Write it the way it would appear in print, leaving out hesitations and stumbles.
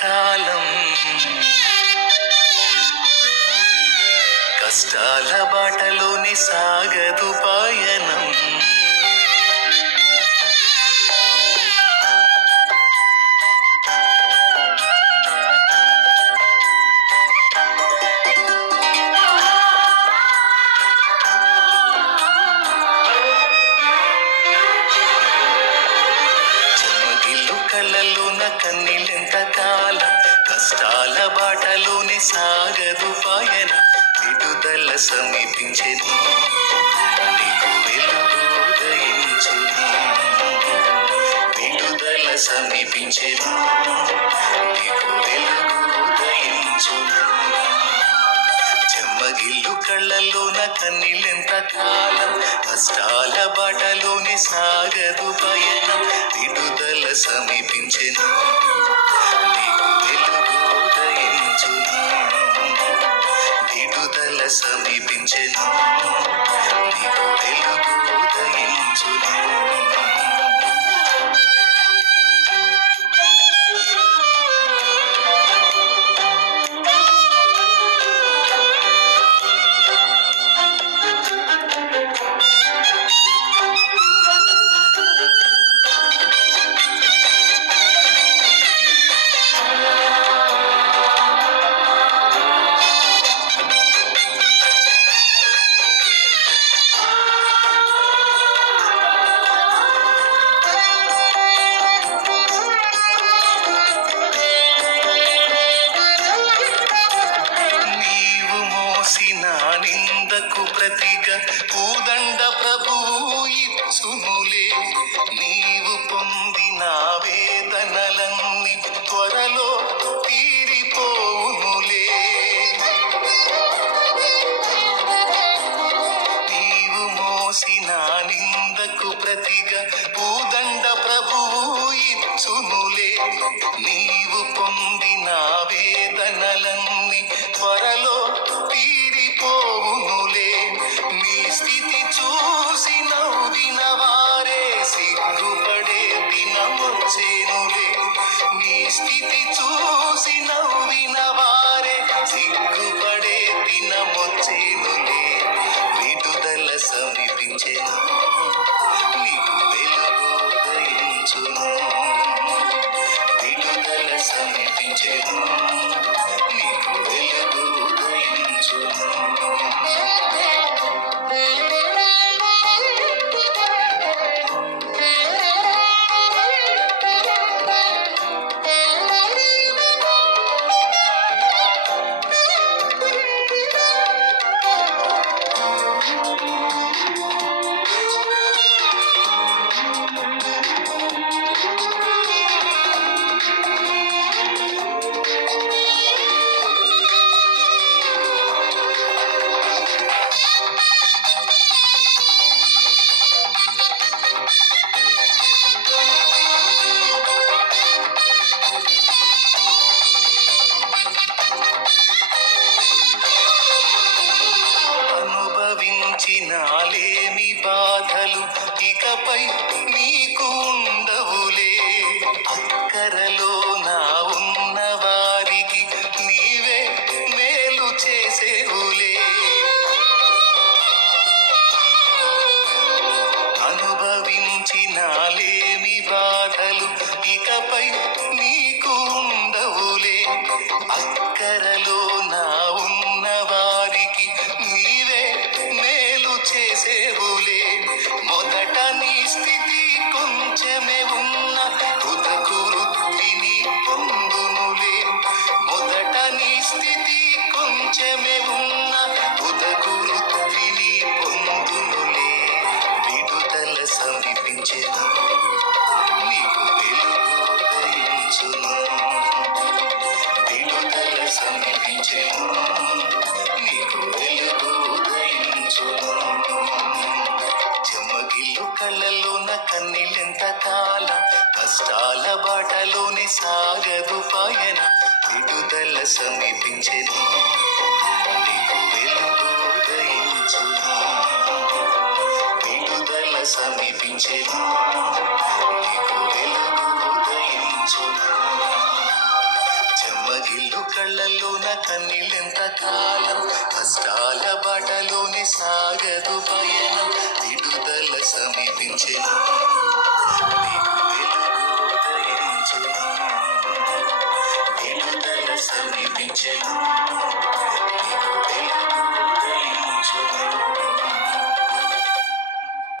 కాలం కష్టాల బాటలోని సాగదు పయనం. కళ్ళలోన కన్నీళ్ళెంత కాలం కష్టాల బాటలోనే సాగదు పయనం. విడుదల సమీపించెను, నీకు వెలుగు ఉదయించును. విడుదల సమీపించెను, నీకు వెలుగు ఉదయించును. చెమ్మగిల్లు కళ్ళలోన కన్నీళ్ళెంత కాలం కష్టాల బాటలోనే సాగదు పయనం. విడుదల సమీపించెను, నీకు వెలుగు ఉదయించును. విడుదల సమీపించెను, నీకు వెలుగు ఉదయించును. నిందకు ప్రతిగా పూదండ ప్రభువు ఇచ్చునులే. నీవు పొందిన వేదనలన్నీ త్వరలో తీరిపోవునులే. నీవు మోసిన నిందకు ప్రతిగా పూదండ ప్రభువు ఇచ్చునులే. నీవు పొందిన వేదనలన్నీ త్వరలో తీరిపోవునులే. నీ స్థితి చూసి నవ్విన వారే సిగ్గుపడే దినమొచ్చేనులే. నీ స్థితి చూసి నవ్విన వారే సిగ్గుపడే దినమొచ్చేనులే. విడుదల సమీపించెను, నీకు వెలుగు ఉదయించును. విడుదల సమీపించెను, నీకు వెలుగు ఉదయించును. అనుభవించినాలేమి బాధలు ఇకపై నీకు ఉండవులే. అక్కరలో నా ఉన్న వారికి నీవే మేలు చేసేవులే. అనుభవించినాలేమి బాధలు ఇకపై నీకు ఉండవులే. అక్కరలో నా ఉన్న వారికి నీవే మేలు చేసేవులే. మొదట నీ స్థితి కొంచెమే ఉన్న తుదకు వృద్ధిని పొందునులే. మొదట నీ స్థితి కొంచెమే ఉన్న తుదకు వృద్ధిని పొందునులే. విడుదల సమీపించెను, నీకు వెలుగు ఉదయించును. విడుదల సమీపించెను, నీకు వెలుగు ఉదయించును. చెమ్మగిల్లు కళ్ళలోన కన్నీళ్ళెంత కాలం కష్టాల బాటలోని సాగదు పయనం. విడుదల సమీపించెను, నీకు వెలుగు ఉదయించును. విడుదల సమీపించెను, నీకు వెలుగు ఉదయించును. కళ్ళల్లోన కన్నీళ్ళెంత కాలం కష్టాల బాటలోని సాగదు పయనం విడుదల సమీపించెను నీకు వెలుగు ఉదయించెను విడుదల సమీపించెను